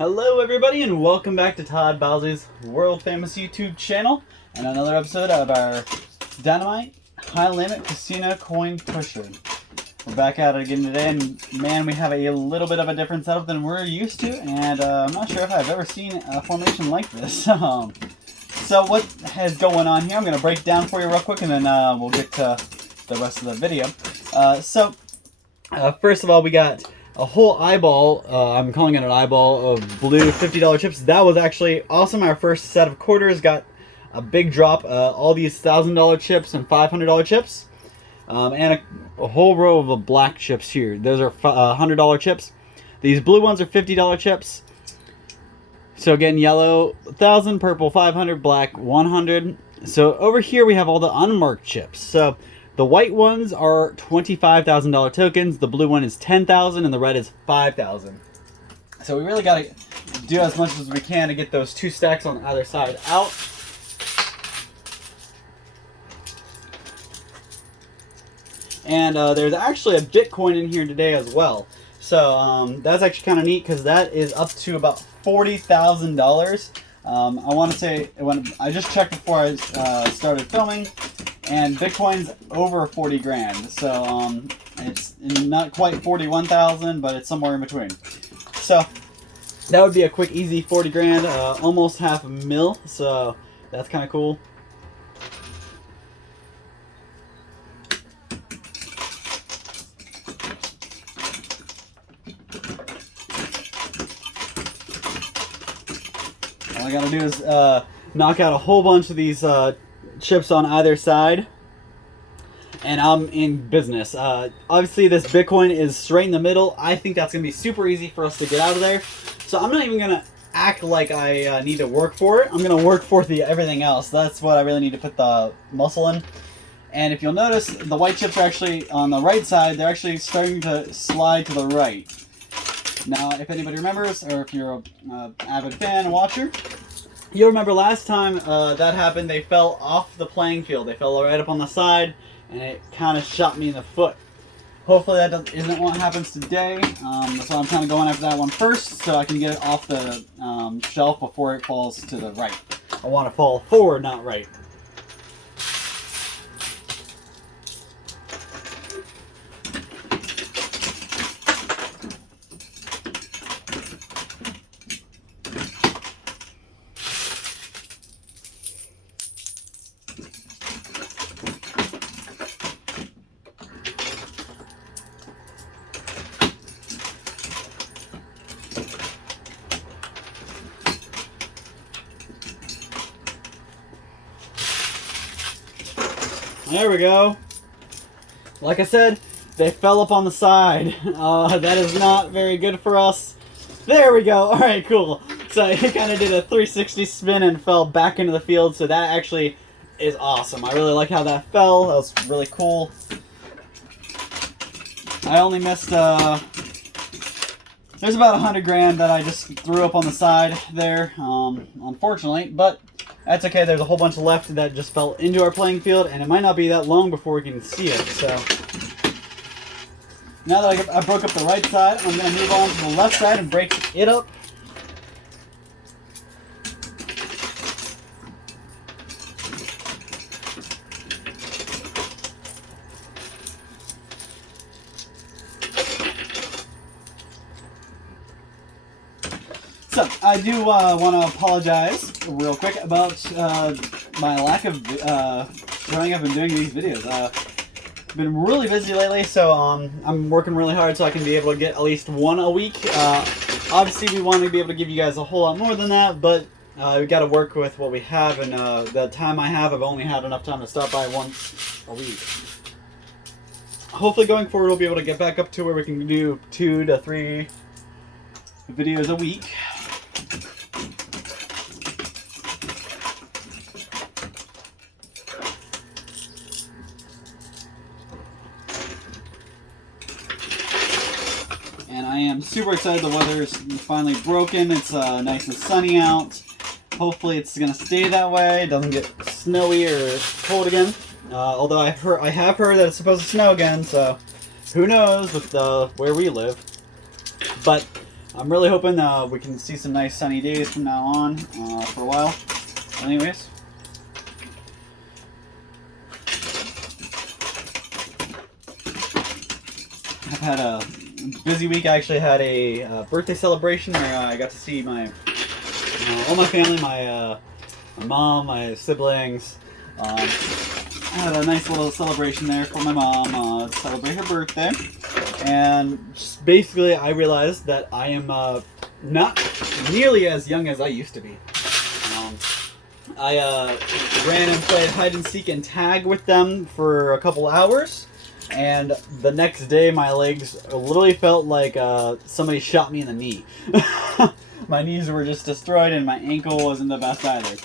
Hello everybody and welcome back to Todd Bowsley's world famous YouTube channel and another episode of our Dynamite High Limit Casino Coin Pusher. We're back at it again today and man, we have a little bit of a different setup than we're used to, and I'm not sure if I've ever seen a formation like this. So what is going on here, I'm going to break it down for you real quick and then we'll get to the rest of the video. First of all, we got a whole eyeball, I'm calling it an eyeball, of blue $50 chips. That was actually awesome. Our first set of quarters got a big drop. All these $1,000 chips and $500 chips. And a whole row of black chips here. Those are $100 chips. These blue ones are $50 chips. So again, yellow 1,000, purple 500, black 100. So over here we have all the unmarked chips. So the white ones are $25,000 tokens, the blue one is $10,000, and the red is $5,000. So we really got to do as much as we can to get those two stacks on either side out. And there's actually a Bitcoin in here today as well. So that's actually kind of neat because that is up to about $40,000. I want to say, when I just checked before I started filming, and Bitcoin's over 40 grand, so it's not quite 41,000, but it's somewhere in between. So that would be a quick, easy 40 grand, almost half a mil. So that's kind of cool. All I gotta do is knock out a whole bunch of these chips on either side, and I'm in business. Obviously this Bitcoin is straight in the middle. I think that's gonna be super easy for us to get out of there, so I'm not even gonna act like I need to work for it. I'm gonna work for everything else. That's what I really need to put the muscle in. And if you'll notice, the white chips are actually on the right side. They're actually starting to slide to the right. Now if anybody remembers, or if you're an avid fan and watcher, you'll remember last time that happened, they fell off the playing field. They fell right up on the side, and it kind of shot me in the foot. Hopefully that isn't what happens today. That's why I'm kind of going after that one first, so I can get it off the shelf before it falls to the right. I want to fall forward, not right. There we go. Like I said, they fell up on the side. That is not very good for us. There we go. Alright, cool. So it kind of did a 360 spin and fell back into the field, so that actually is awesome. I really like how that fell. That was really cool. I only missed, there's about 100 grand that I just threw up on the side there, unfortunately, but that's okay. There's a whole bunch left that just fell into our playing field, and it might not be that long before we can see it. So now that I broke up the right side, I'm going to move on to the left side and break it up. So, I do want to apologize real quick about my lack of showing up and doing these videos. I've been really busy lately, so I'm working really hard so I can be able to get at least one a week. Obviously, we want to be able to give you guys a whole lot more than that, but we got to work with what we have, and the time I have, I've only had enough time to stop by once a week. Hopefully, going forward, we'll be able to get back up to where we can do 2 to 3 videos a week. And I am super excited. The weather is finally broken. It's nice and sunny out. Hopefully it's going to stay that way. It doesn't get snowy or cold again. Although I have heard that it's supposed to snow again, so who knows with where we live. But I'm really hoping we can see some nice sunny days from now on for a while. Anyways. I've had a busy week. I actually had a birthday celebration where I got to see my all my family, my mom, my siblings. I had a nice little celebration there for my mom to celebrate her birthday. And just basically, I realized that I am not nearly as young as I used to be. I ran and played hide and seek and tag with them for a couple hours. And the next day, my legs literally felt like somebody shot me in the knee. My knees were just destroyed, and my ankle wasn't the best either.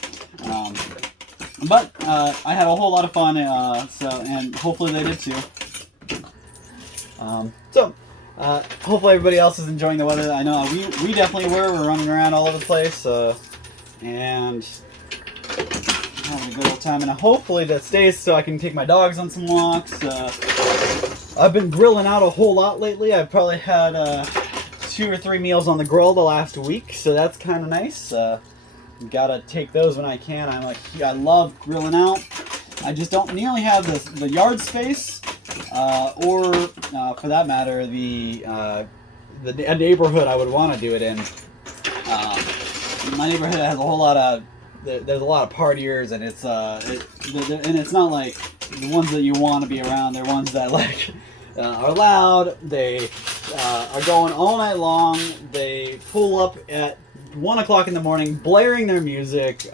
But I had a whole lot of fun, and hopefully they did too. Hopefully everybody else is enjoying the weather. I know we definitely were. We're running around all over the place, and having a good old time. And hopefully that stays so I can take my dogs on some walks. I've been grilling out a whole lot lately. I've probably had 2 or 3 meals on the grill the last week, so that's kind of nice. Gotta take those when I can. I love grilling out. I just don't nearly have the yard space, or for that matter, the neighborhood I would want to do it in. My neighborhood has a whole lot of there's a lot of partiers, and it's not like the ones that you want to be around. They're ones that are loud. They are going all night long. They pull up at 1 o'clock in the morning, blaring their music.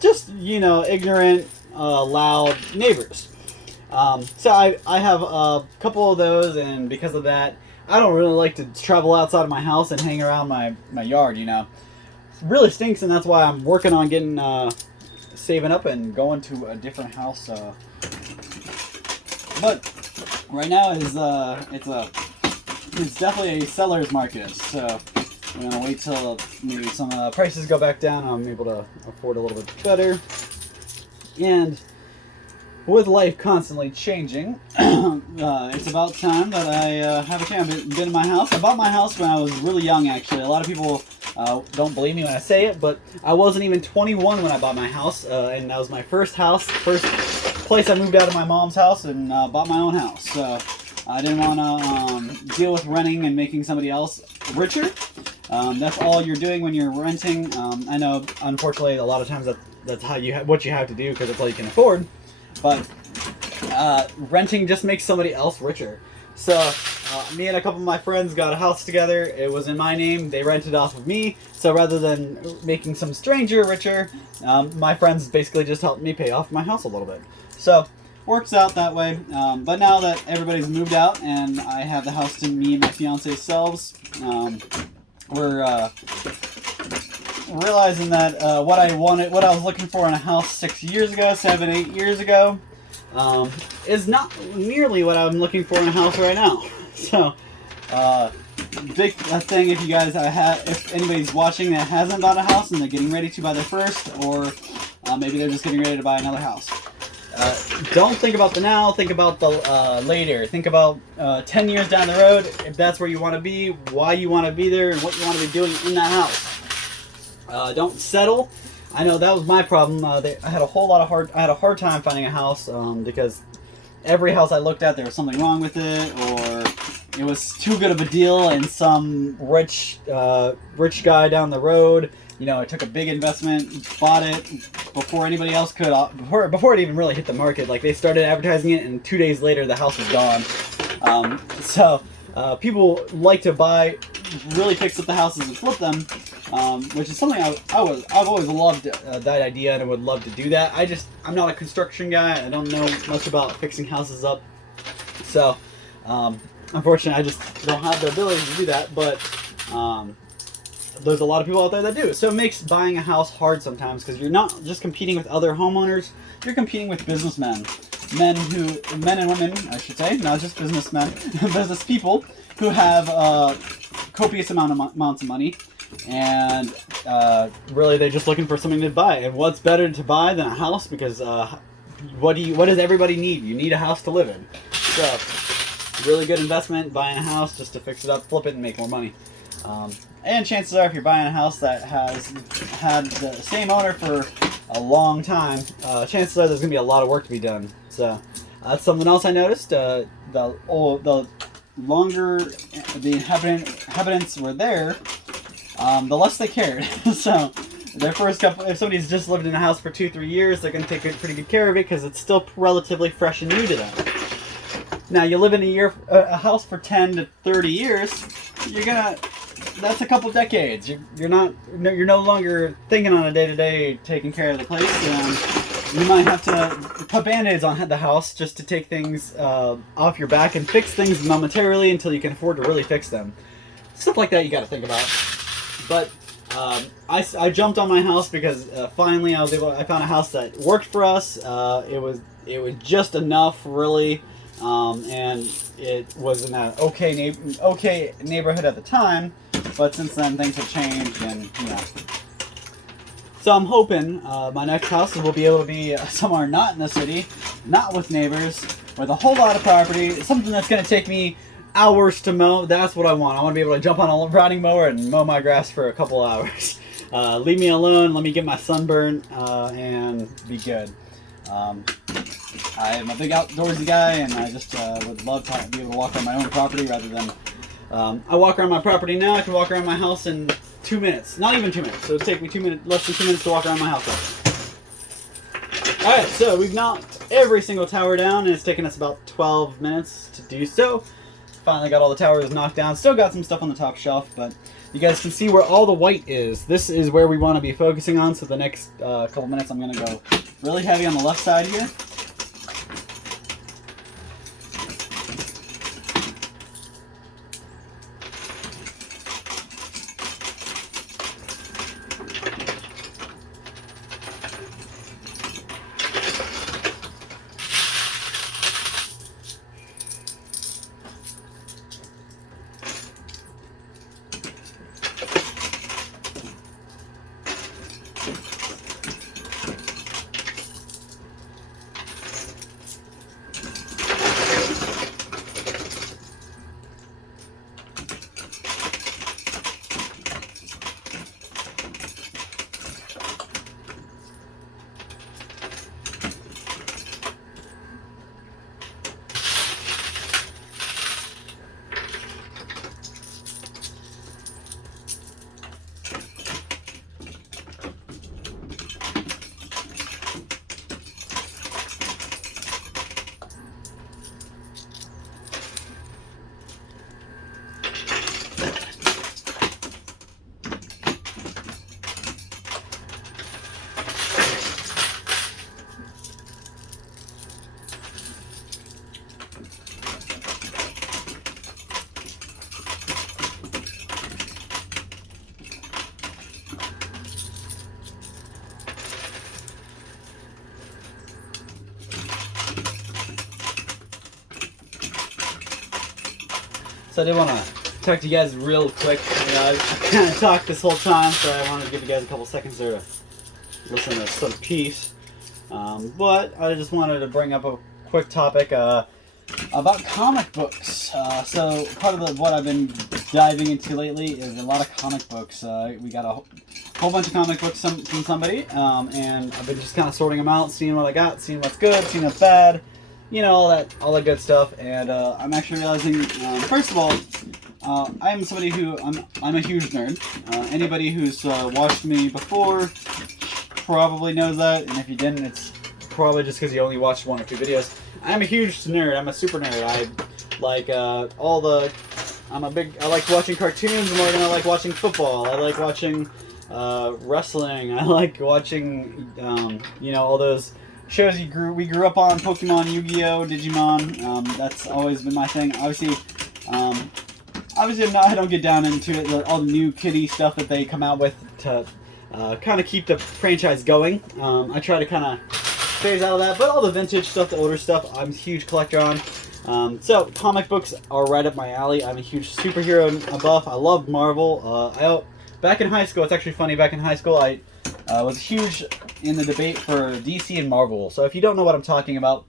Just ignorant, loud neighbors. So I have a couple of those, and because of that, I don't really like to travel outside of my house and hang around my yard. It really stinks, and that's why I'm working on getting saving up and going to a different house. But right now it's definitely a seller's market. So I'm gonna wait till maybe some prices go back down. I'm able to afford a little bit better. And with life constantly changing, it's about time that I have a chance. I've been in my house. I bought my house when I was really young, actually. A lot of people don't believe me when I say it, but I wasn't even 21 when I bought my house, and that was my first house, first place I moved out of my mom's house and bought my own house. So I didn't want to deal with renting and making somebody else richer. That's all you're doing when you're renting. I know, unfortunately, a lot of times that's what you have to do because that's all you can afford. But renting just makes somebody else richer. So me and a couple of my friends got a house together. It was in my name. They rented off of me. So rather than making some stranger richer, my friends basically just helped me pay off my house a little bit. So works out that way. But now that everybody's moved out and I have the house to me and my fiance's selves, we're realizing that what I was looking for in a house 6 years ago, 7, 8 years ago, is not nearly what I'm looking for in a house right now. So, big thing if you guys if anybody's watching that hasn't bought a house and they're getting ready to buy their first, or maybe they're just getting ready to buy another house. Don't think about the now, think about the later. Think about 10 years down the road, if that's where you want to be, why you want to be there, and what you want to be doing in that house. Don't settle. I know that was my problem. I had a hard time finding a house because every house I looked at, there was something wrong with it, or it was too good of a deal, and some rich guy down the road, I took a big investment, bought it before anybody else could, before it even really hit the market. Like, they started advertising it, and 2 days later, the house was gone. So people like to buy, really fix up the houses and flip them, which is something I've always loved that idea, and I would love to do that. I'm not a construction guy. I don't know much about fixing houses up. So, unfortunately, I just don't have the ability to do that, but there's a lot of people out there that do. So it makes buying a house hard sometimes, because you're not just competing with other homeowners, you're competing with businessmen. Men and women, I should say, not just businessmen, business people who have copious amounts of money, and really they're just looking for something to buy. And what's better to buy than a house? Because what does everybody need? You need a house to live in. So, really good investment, buying a house just to fix it up, flip it, and make more money. And chances are, if you're buying a house that has had the same owner for a long time, chances are there's going to be a lot of work to be done. So that's something else I noticed. The longer the inhabitants were there, the less they cared. So their first couple, if somebody's just lived in a house for 2-3 years, they're going to take pretty good care of it because it's still relatively fresh and new to them. Now, you live in a house for 10 to 30 years, that's a couple decades. You're no longer thinking on a day-to-day taking care of the place. You might have to put band-aids on the house just to take things off your back and fix things momentarily until you can afford to really fix them. Stuff like that you got to think about. But I jumped on my house because finally I found a house that worked for us. It was just enough, really. And it was in an okay neighborhood at the time, but since then things have changed, and So I'm hoping my next house will be able to be somewhere not in the city, not with neighbors, with a whole lot of property, something that's going to take me hours to mow. That's what I want. I want to be able to jump on a riding mower and mow my grass for a couple hours. Leave me alone, let me get my sunburn, and be good. I'm a big outdoorsy guy, and I just would love to be able to walk on my own property rather than... I walk around my property now. I can walk around my house in 2 minutes. Not even 2 minutes. So it'll take me less than 2 minutes to walk around my house. Alright, so we've knocked every single tower down, and it's taken us about 12 minutes to do so. Finally got all the towers knocked down. Still got some stuff on the top shelf, but you guys can see where all the white is. This is where we want to be focusing on, so the next couple minutes I'm going to go really heavy on the left side here. So I did want to talk to you guys real quick. I've kind of talked this whole time, so I wanted to give you guys a couple seconds there to listen to some peace. But I just wanted to bring up a quick topic about comic books. So part of what I've been diving into lately is a lot of comic books. We got a whole bunch of comic books from somebody, and I've been just kind of sorting them out, seeing what I got, seeing what's good, seeing what's bad. You know, all that good stuff, and I'm actually realizing, first of all, I'm somebody who, I'm a huge nerd. Anybody who's watched me before probably knows that, and if you didn't, it's probably just because you only watched 1 or 2 videos. I'm a huge nerd. I'm a super nerd. I like I like watching cartoons more than I like watching football. I like watching wrestling. I like watching, all those shows we grew up on, Pokemon, Yu-Gi-Oh, Digimon. That's always been my thing. Obviously I don't get down into it, all the new kitty stuff that they come out with to kind of keep the franchise going. I try to kind of phase out of that, but all the vintage stuff, the older stuff, I'm a huge collector on. So comic books are right up my alley. I'm a huge superhero buff. I love Marvel. Back in high school, it's actually funny. Back in high school, I was huge in the debate for DC and Marvel. So if you don't know what I'm talking about,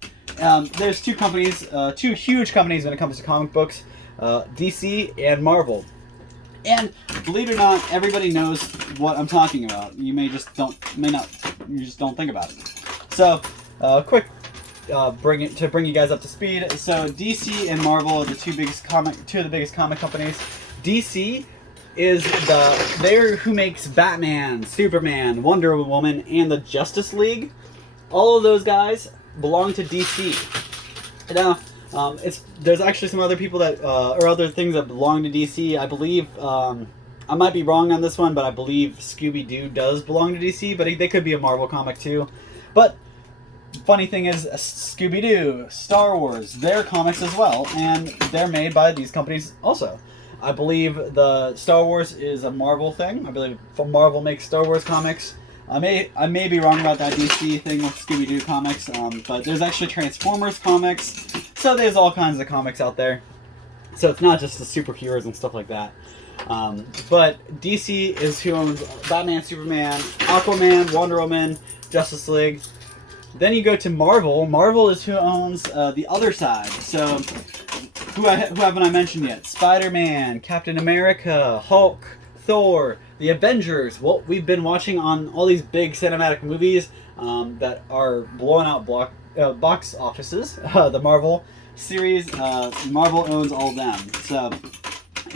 there's two huge companies when it comes to comic books, DC and Marvel. And believe it or not, everybody knows what I'm talking about. You you just don't think about it. So, quick, bring you guys up to speed. So DC and Marvel are two of the biggest comic companies. DC is they're who makes Batman, Superman, Wonder Woman, and the Justice League. All of those guys belong to DC. Now, there's actually some other people that or other things that belong to DC. I believe I might be wrong on this one, but I believe Scooby-Doo does belong to DC, but they could be a Marvel comic too. But funny thing is, Scooby-Doo, Star Wars, they're comics as well, and they're made by these companies also. I believe the Star Wars is a Marvel thing. I believe Marvel makes Star Wars comics. I may be wrong about that DC thing with Scooby-Doo comics, but there's actually Transformers comics, so there's all kinds of comics out there. So it's not just the superheroes and stuff like that. But DC is who owns Batman, Superman, Aquaman, Wonder Woman, Justice League. Then you go to Marvel. Marvel is who owns the other side. So who haven't I mentioned yet? Spider-Man, Captain America, Hulk, Thor, the Avengers. What we've been watching on all these big cinematic movies that are blowing out box offices. The Marvel series, Marvel owns all of them. So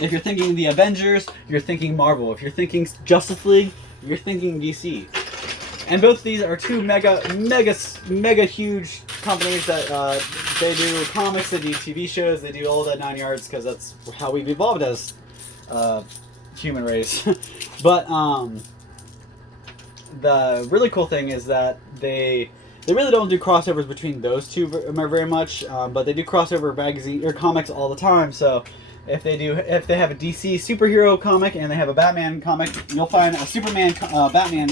if you're thinking the Avengers, you're thinking Marvel. If you're thinking Justice League, you're thinking DC. And both of these are two mega huge companies that they do comics, they do TV shows, they do all that 9 yards, because that's how we've evolved as human race. But the really cool thing is that they really don't do crossovers between those two very much, but they do crossover magazine or comics all the time. So if they have a DC superhero comic and they have a Batman comic, you'll find a Superman Batman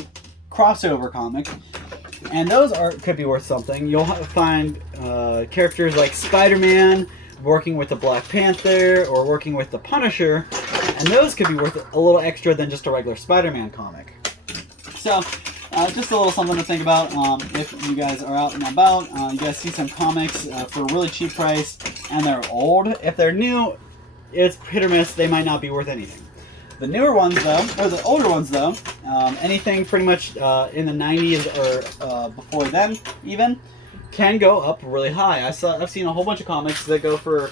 crossover comic, and those could be worth something. You'll find characters like Spider-Man working with the Black Panther or working with the Punisher, and those could be worth a little extra than just a regular Spider-Man comic. So just a little something to think about if you guys are out and about. You guys see some comics for a really cheap price and they're old. If they're new, it's hit or miss. They might not be worth anything. The newer ones, though, or the older ones, though, anything pretty much in the 90s or before then, even, can go up really high. I've seen a whole bunch of comics that go for,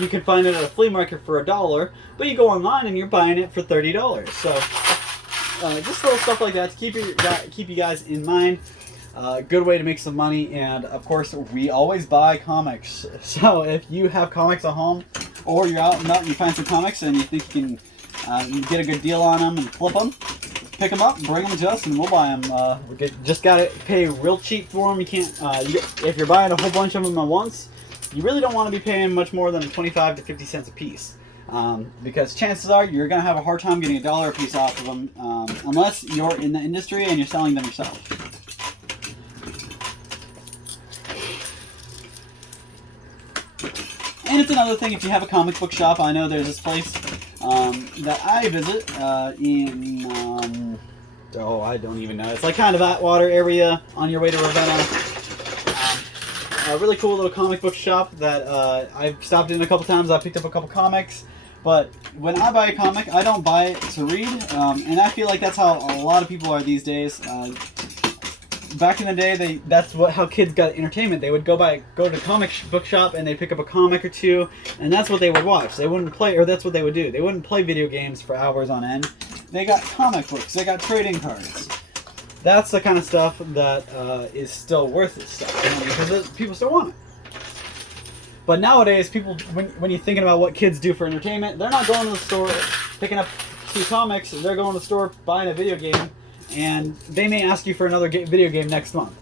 you can find it at a flea market for $1, but you go online and you're buying it for $30. So just little stuff like that to keep you guys in mind. Good way to make some money, and of course, we always buy comics. So if you have comics at home, or you're out and about and you find some comics and you think you can get a good deal on them and flip them, pick them up, bring them to us, and we'll buy them. Just gotta pay real cheap for them. You can't. If you're buying a whole bunch of them at once, you really don't want to be paying much more than 25 to 50 cents a piece, because chances are you're gonna have a hard time getting $1 a piece off of them, unless you're in the industry and you're selling them yourself. And it's another thing, if you have a comic book shop. I know there's this place that I visit in, I don't even know. It's like kind of Atwater area on your way to Ravenna. A really cool little comic book shop that I've stopped in a couple times. I picked up a couple comics. But when I buy a comic, I don't buy it to read. And I feel like that's how a lot of people are these days. Back in the day, that's how kids got entertainment. They would go to the comic book shop and they'd pick up a comic or two, and that's what they would watch. They wouldn't play, or that's what they would do. They wouldn't play video games for hours on end. They got comic books. They got trading cards. That's the kind of stuff that is still worth it stuff, because people still want it. But nowadays, people, when you're thinking about what kids do for entertainment, they're not going to the store picking up 2 comics. They're going to the store buying a video game. And they may ask you for another video game next month.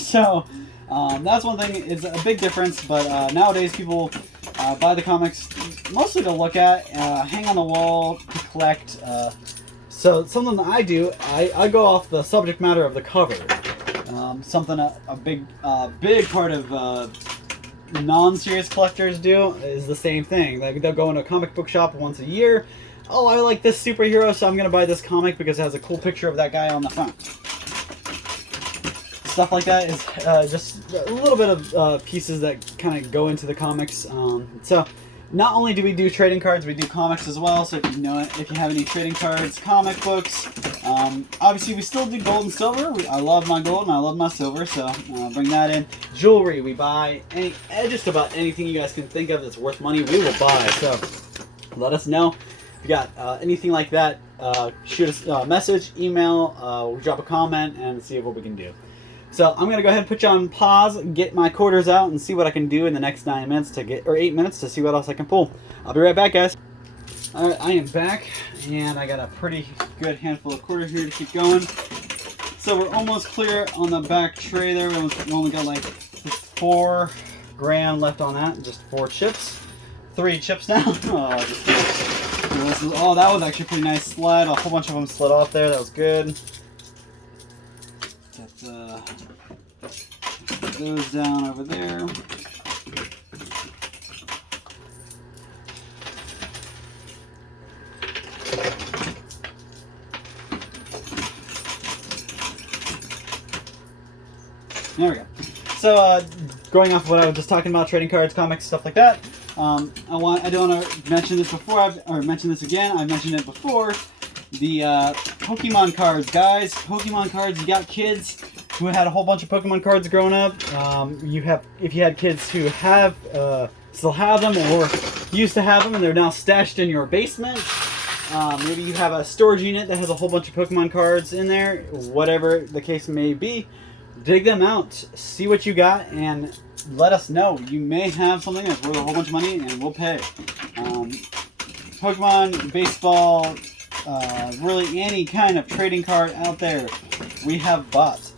So that's one thing. It's a big difference. But nowadays people buy the comics mostly to look at, hang on the wall, to collect. So something that I do, I go off the subject matter of the cover. Something a big part of non-serious collectors do is the same thing. They'll go into a comic book shop once a year. Oh, I like this superhero, so I'm going to buy this comic because it has a cool picture of that guy on the front. Stuff like that is just a little bit of pieces that kind of go into the comics. So not only do we do trading cards, we do comics as well. So if you have any trading cards, comic books, obviously we still do gold and silver. I love my gold and I love my silver, so bring that in. Jewelry, we buy just about anything you guys can think of that's worth money, we will buy. So let us know if you got anything like that. Shoot us a message, email, or drop a comment, and see what we can do. So I'm gonna go ahead and put you on pause, get my quarters out, and see what I can do in the next 9 minutes or 8 minutes to see what else I can pull. I'll be right back, guys. All right, I am back, and I got a pretty good handful of quarters here to keep going. So we're almost clear on the back tray there. We only got like 4 grand left on that, just 4 chips, 3 chips now. Oh, that was actually a pretty nice sled. A whole bunch of them slid off there. That was good. Put those down over there. There we go. So, going off of what I was just talking about, trading cards, comics, stuff like that. I don't want to mention this before, mention this again. I've mentioned it before. The Pokemon cards, guys. Pokemon cards. You got kids who had a whole bunch of Pokemon cards growing up. If you had kids who still have them or used to have them and they're now stashed in your basement. Maybe you have a storage unit that has a whole bunch of Pokemon cards in there. Whatever the case may be, dig them out, see what you got, and let us know. You may have something that's worth a whole bunch of money, and we'll pay. Pokemon, baseball, really any kind of trading card out there, we have bought.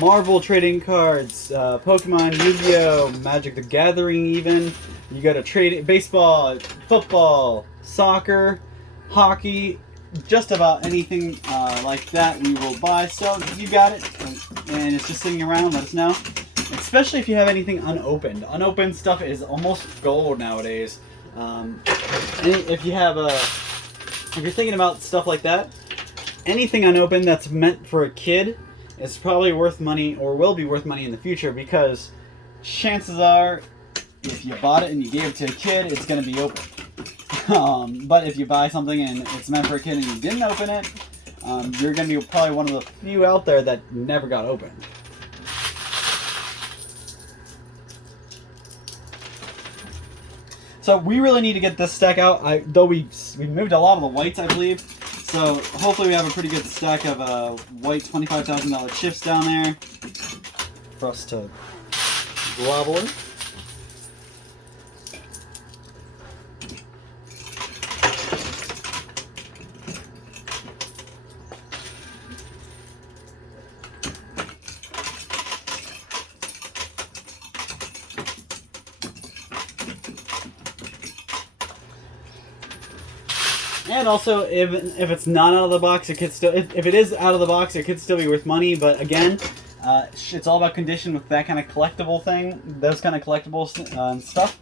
Marvel trading cards, Pokemon, Yu-Gi-Oh, Magic the Gathering even. You got to trade baseball, football, soccer, hockey, just about anything like that we will buy. So if you got it and it's just sitting around, let us know. Especially if you have anything unopened. Unopened stuff is almost gold nowadays. If you're thinking about stuff like that, anything unopened that's meant for a kid is probably worth money or will be worth money in the future, because chances are if you bought it and you gave it to a kid, it's going to be open. But if you buy something and it's meant for a kid and you didn't open it, you're going to be probably one of the few out there that never got opened. So we really need to get this stack out. Though we moved a lot of the whites, I believe. So hopefully we have a pretty good stack of white $25,000 chips down there for us to globble in. And also, if it's not out of the box, it could still. If it is out of the box, it could still be worth money. But again, it's all about condition with that kind of collectible thing. Those kind of collectible stuff.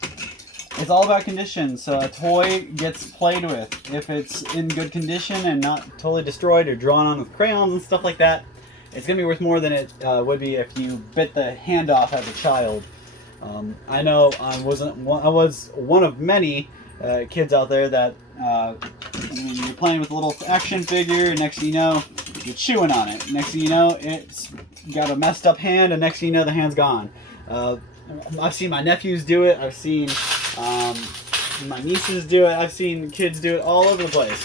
It's all about condition. So a toy gets played with. If it's in good condition and not totally destroyed or drawn on with crayons and stuff like that, it's gonna be worth more than it would be if you bit the hand off as a child. I know I was one of many kids out there that. You're playing with a little action figure, and next thing you know, you're chewing on it. Next thing you know, it's got a messed up hand, and next thing you know, the hand's gone. I've seen my nephews do it. I've seen my nieces do it. I've seen kids do it all over the place.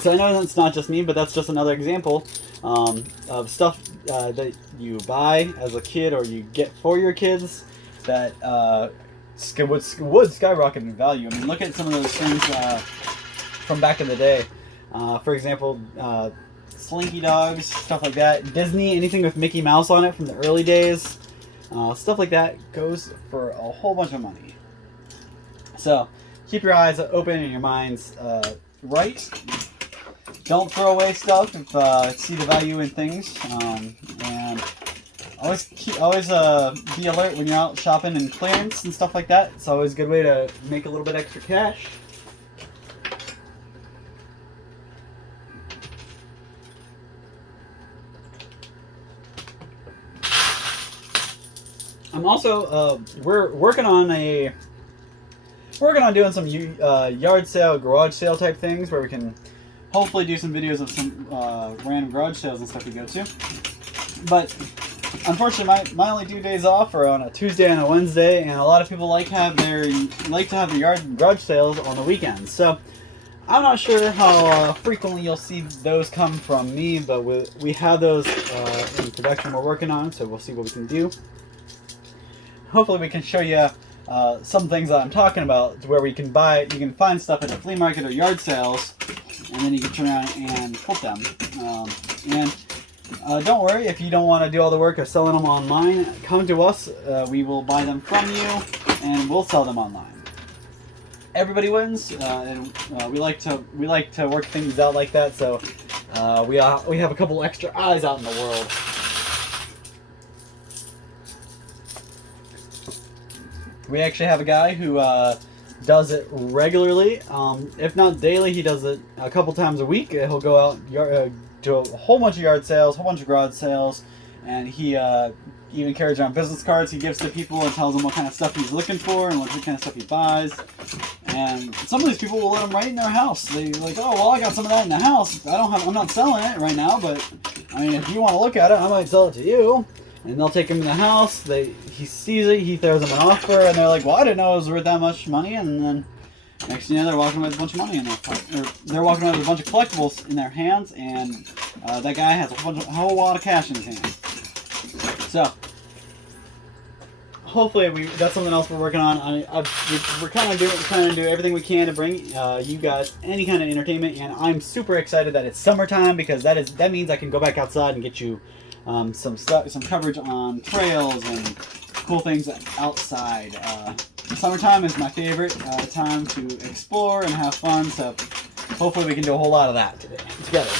So I know that's not just me, but that's just another example of stuff that you buy as a kid or you get for your kids that would skyrocket in value. I mean, look at some of those things from back in the day. For example, Slinky Dogs, stuff like that. Disney, anything with Mickey Mouse on it from the early days. Stuff like that goes for a whole bunch of money. So, keep your eyes open and your minds right. Don't throw away stuff if see the value in things. And always be alert when you're out shopping and clearance and stuff like that. It's always a good way to make a little bit extra cash. I'm also we're working on a working on doing some yard sale, garage sale type things where we can hopefully do some videos of some random garage sales and stuff we go to. But unfortunately, my only 2 days off are on a Tuesday and a Wednesday, and a lot of people like to have their yard and garage sales on the weekends. So I'm not sure how frequently you'll see those come from me, but we have those in production we're working on, so we'll see what we can do. Hopefully we can show you some things that I'm talking about, where you can find stuff at the flea market or yard sales, and then you can turn around and flip them. Don't worry if you don't want to do all the work of selling them online. Come to us. We will buy them from you, and we'll sell them online. Everybody wins, and we like to work things out like that. So we have a couple extra eyes out in the world. We actually have a guy who does it regularly. If not daily, he does it a couple times a week. He'll go out to a whole bunch of yard sales, a whole bunch of garage sales, and he even carries around business cards he gives to people and tells them what kind of stuff he's looking for and what kind of stuff he buys. And some of these people will let him right in their house. They like, oh well, I got some of that in the house. I'm not selling it right now, but I mean, if you want to look at it, I might sell it to you. And they'll take him in the house. He sees it. He throws them an offer, and they're like, "Well, I didn't know it was worth that much money." And then next thing you know, they're walking away with a bunch of money in their pocket, or they're walking away with a bunch of collectibles in their hands, and that guy has a whole lot of cash in his hands. So hopefully that's something else we're working on. We're trying to do everything we can to bring you guys any kind of entertainment, and I'm super excited that it's summertime, because that means I can go back outside and get you some coverage on trails and cool things outside. Summertime is my favorite time to explore and have fun, so hopefully we can do a whole lot of that together.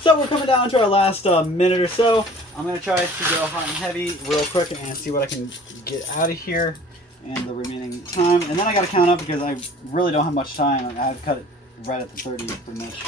So we're coming down to our last minute or so. I'm going to try to go hot and heavy real quick and see what I can get out of here in the remaining time. And then I got to count up, because I really don't have much time. I've cut it right at the 30 pretty much.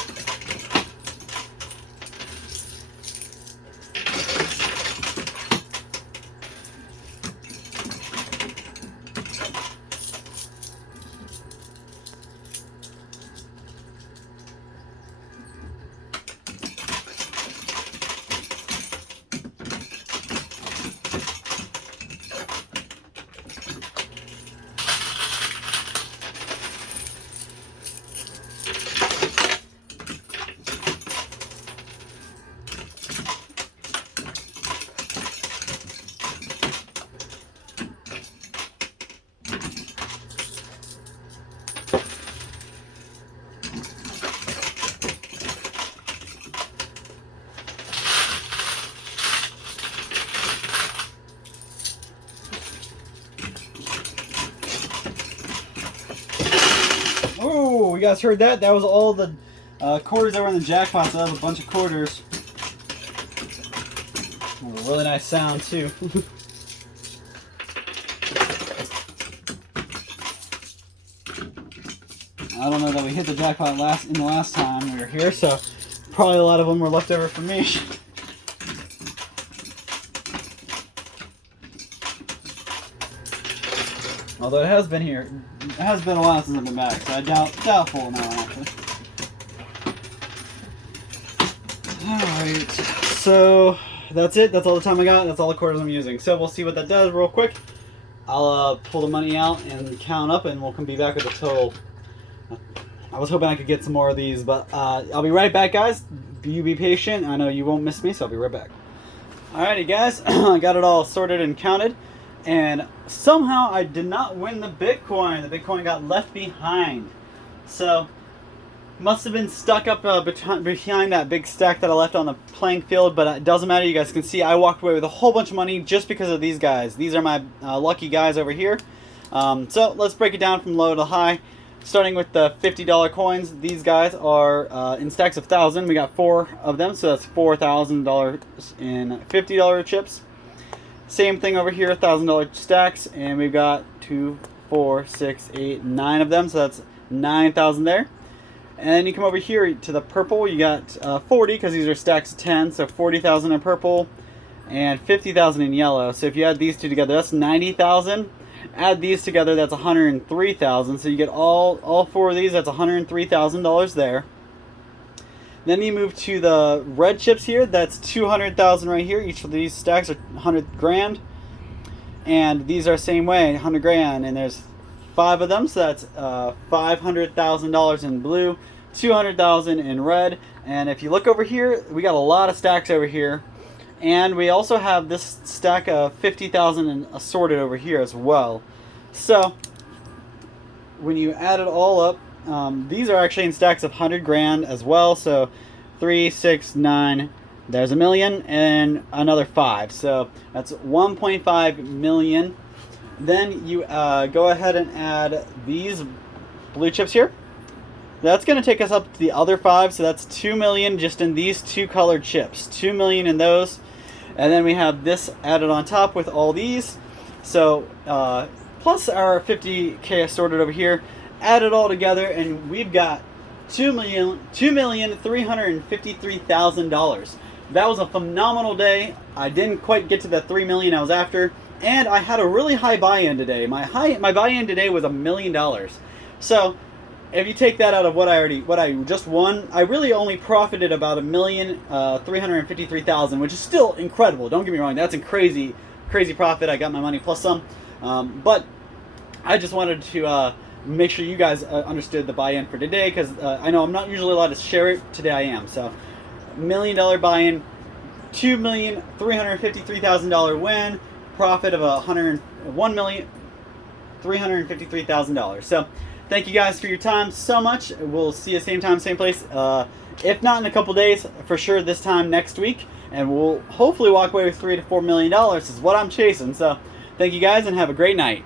Oh, you guys heard that? That was all the quarters that were in the jackpot, so that was a bunch of quarters. Oh, really nice sound, too. I don't know that we hit the jackpot in the last time we were here, so probably a lot of them were left over for me. Although it has been a while since I've been back, so I doubtful now, actually. Alright, so that's it. That's all the time I got. That's all the quarters I'm using. So we'll see what that does real quick. I'll pull the money out and count up, and we'll be back with a total. I was hoping I could get some more of these, but I'll be right back, guys. You be patient. I know you won't miss me, so I'll be right back. Alrighty, guys. I got it all sorted and counted. And somehow I did not win the Bitcoin. The Bitcoin got left behind. So, must have been stuck up behind that big stack that I left on the playing field. But it doesn't matter. You guys can see I walked away with a whole bunch of money just because of these guys. These are my lucky guys over here. So, let's break it down from low to high. Starting with the $50 coins. These guys are in stacks of 1,000. We got 4 of them. So, that's $4,000 in $50 chips. Same thing over here, $1,000 stacks, and we've got 2, 4, 6, 8, 9 of them, so that's 9,000 there. And then you come over here to the purple, you got 40, because these are stacks of 10, so 40,000 in purple, and 50,000 in yellow. So if you add these two together, that's 90,000. Add these together, that's 103,000. So you get all four of these. That's $103,000 there. Then you move to the red chips here. That's 200,000 right here. Each of these stacks are 100 grand, and these are same way, 100 grand. And there's 5 of them, so that's $500,000 in blue, 200,000 in red. And if you look over here, we got a lot of stacks over here, and we also have this stack of 50,000 assorted over here as well. So when you add it all up, these are actually in stacks of 100 grand as well. So 3, 6, 9, there's a million, and another 5. So that's 1.5 million. Then you go ahead and add these blue chips here. That's going to take us up to the other 5. So that's 2 million just in these 2 colored chips. 2 million in those. And then we have this added on top with all these. So plus our 50K assorted over here. Add it all together, and we've got $2,353,000. That was a phenomenal day. I didn't quite get to the 3 million I was after, and I had a really high buy-in today. My buy-in today was $1 million. So if you take that out of what I just won, I really only profited about $1,353,000, which is still incredible. Don't get me wrong, that's a crazy profit. I got my money plus some, but I just wanted to make sure you guys understood the buy-in for today, because I know I'm not usually allowed to share it. Today I am. So $1 million buy-in, $2,353,000 win, profit of $1,353,000. So thank you guys for your time so much. We'll see you same time, same place. If not in a couple days, for sure this time next week, and we'll hopefully walk away with $3 to $4 million. Is what I'm chasing. So thank you guys, and have a great night.